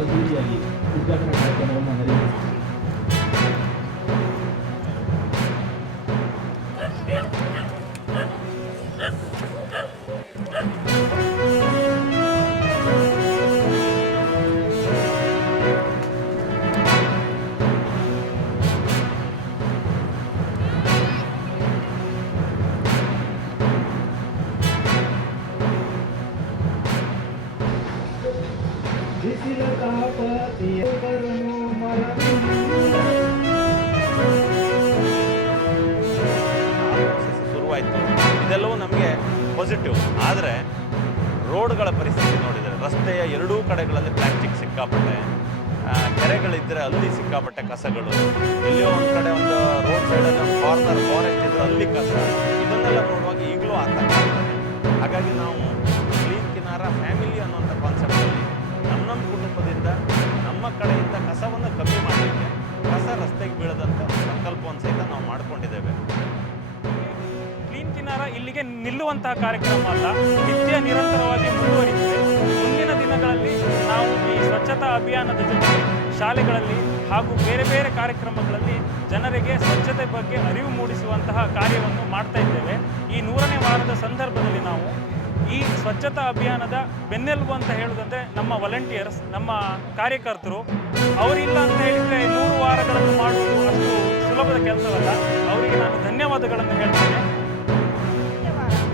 ಅದ್ದೂರಿಯಾಗಿ ಉದ್ಘಾಟನಾ ಕಾರ್ಯಕ್ರಮವನ್ನು ನಡೆಯಿತು. ಶುರುವಾಯಿತು. ಇದೆಲ್ಲವೂ ನಮಗೆ ಪಾಸಿಟಿವ್. ಆದರೆ ರೋಡ್ಗಳ ಪರಿಸ್ಥಿತಿ ನೋಡಿದರೆ ರಸ್ತೆಯ ಎರಡೂ ಕಡೆಗಳಲ್ಲಿ ಪ್ಲಾಸ್ಟಿಕ್ ಸಿಕ್ಕಾಪಟ್ಟೆ, ಕೆರೆಗಳಿದ್ದರೆ ಅಲ್ಲಿ ಸಿಕ್ಕಾಪಟ್ಟೆ ಕಸಗಳು, ಎಲ್ಲಿಯೋ ಒಂದು ಕಡೆ ಒಂದು ರೋಡ್ ಸೈಡಲ್ಲಿ ಒಂದು ಕಾರ್ನರ್ ಫಾರೆಸ್ಟ್ ಇದ್ದರೆ ಅಲ್ಲಿ ಕಸ, ಇದನ್ನೆಲ್ಲ ನೋಡುವಾಗ ಈಗಲೂ ಆತಂಕ ಆಗ್ತದೆ. ಹಾಗಾಗಿ ನಾವು ಕ್ಲೀನ್ ಕಿನಾರ ಫ್ಯಾಮಿಲಿ ಅನ್ನುವಂಥ ಕಾನ್ಸೆಪ್ಟಲ್ಲಿ ನಮ್ಮ ಕುಟುಂಬದಿಂದ ನಮ್ಮ ಕಡೆಯಿಂದ ಕಸವನ್ನು ಕಮ್ಮಿ ಮಾಡಲಿಕ್ಕೆ ಕಸ ರಸ್ತೆಗೆ ಬೀಳದಂಥ ಸಂಕಲ್ಪವನ್ನು ಸಹಿತ ನಾವು ಮಾಡಿಕೊಂಡಿದ್ದೇವೆ. ಕ್ಲೀನ್ ಕಿನಾರ ಇಲ್ಲಿಗೆ ನಿಲ್ಲುವಂತಹ ಕಾರ್ಯಕ್ರಮ ಅಲ್ಲ, ನಿತ್ಯ ನಿರಂತರವಾಗಿ ಮುಂದುವರಿಯುತ್ತದೆ. ಮುಂದಿನ ದಿನಗಳಲ್ಲಿ ನಾವು ಈ ಸ್ವಚ್ಛತಾ ಅಭಿಯಾನದ ಜೊತೆಗೆ ಶಾಲೆಗಳಲ್ಲಿ ಹಾಗೂ ಬೇರೆ ಬೇರೆ ಕಾರ್ಯಕ್ರಮಗಳಲ್ಲಿ ಜನರಿಗೆ ಸ್ವಚ್ಛತೆ ಬಗ್ಗೆ ಅರಿವು ಮೂಡಿಸುವಂತಹ ಕಾರ್ಯವನ್ನು ಮಾಡ್ತಾ ಇದ್ದೇವೆ. ಈ 100ನೇ ವಾರದ ಸಂದರ್ಭದಲ್ಲಿ ನಾವು ಈ ಸ್ವಚ್ಛತಾ ಅಭಿಯಾನದ ಬೆನ್ನೆಲುಬು ಅಂತ ಹೇಳುವುದಂದರೆ ನಮ್ಮ ವಾಲಂಟಿಯರ್ಸ್, ನಮ್ಮ ಕಾರ್ಯಕರ್ತರು. ಅವರಿಲ್ಲ ಅಂತ ಹೇಳಿದರೆ 100 ವಾರಗಳನ್ನು ಮಾಡುವುದು ಅಷ್ಟು ಸುಲಭದ ಕೆಲಸವಲ್ಲ. ಅವರಿಗೆ ನಾನು ಧನ್ಯವಾದಗಳನ್ನು ಹೇಳ್ತೇನೆ.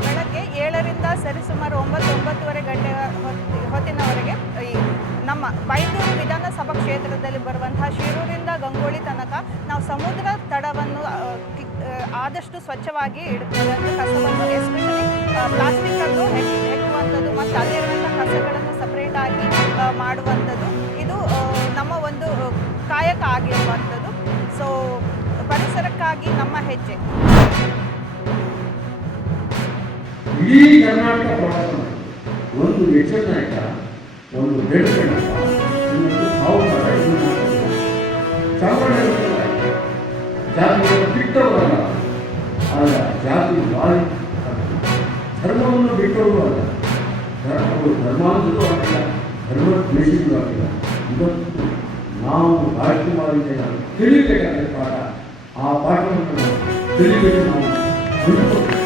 ಬೆಳಗ್ಗೆ 7ರಿಂದ ಸರಿಸುಮಾರು 9-9:30 ಗಂಟೆ ಹೊತ್ತಿನವರೆಗೆ ಈ ನಮ್ಮ ಬೈಂದೂರು ವಿಧಾನಸಭಾ ಕ್ಷೇತ್ರದಲ್ಲಿ ಬರುವಂತಹ ಶಿರೂರಿಂದ ಗಂಗೋಳಿ ತನಕ ನಾವು ಸಮುದ್ರ ತಡವನ್ನು ಆದಷ್ಟು ಸ್ವಚ್ಛವಾಗಿ ಇಡುತ್ತೇವೆ. ಅಂದರೆ ಕಸವನ್ನು ಎಸ್ಪೆಷಲಿ ಪ್ಲಾಸ್ಟಿಕ್ಕನ್ನು ಹೆಕ್ಕುವಂಥದ್ದು ಮತ್ತು ಅಲ್ಲಿರುವಂಥ ಕಸಗಳನ್ನು ಸಪ್ರೇಟಾಗಿ ಮಾಡುವಂಥದ್ದು ಇದು ನಮ್ಮ ಒಂದು ಕಾಯಕ ಆಗಿರುವಂಥದ್ದು. ಸೊ ಪರಿಸರಕ್ಕಾಗಿ ನಮ್ಮ ಹೆಜ್ಜೆ. ಇಡೀ ಕರ್ನಾಟಕ ಪ್ರವಾಸ ಒಂದು ಯಕ್ಷ ನಾಯಕ, ಒಂದು ಬೇಡಕಣ್ಣ, ಇನ್ನೊಂದು ಸಾವುಕಾರ, ಚಾಮರಾಜ ಜಾತಿಯನ್ನು ಬಿಟ್ಟವರಲ್ಲ, ಆಗ ಜಾತಿ ವಾಲಿ ಧರ್ಮವನ್ನು ಬಿಟ್ಟವರು ಅಲ್ಲ, ಅವರು ಧರ್ಮಾಂಧರೂ ಆಗಿಲ್ಲ, ಧರ್ಮದ್ವೇಷಿಗಳು ಆಗಿಲ್ಲ. ಇವತ್ತು ನಾವು ರಾಜ್ಕುಮಾರಿಗೆ ನಾವು ತಿಳಿಬೇಕಾದ ಪಾಠ, ಆ ಪಾಠವನ್ನು ನಾವು ತಿಳಿಬೇಕು. ನಾವು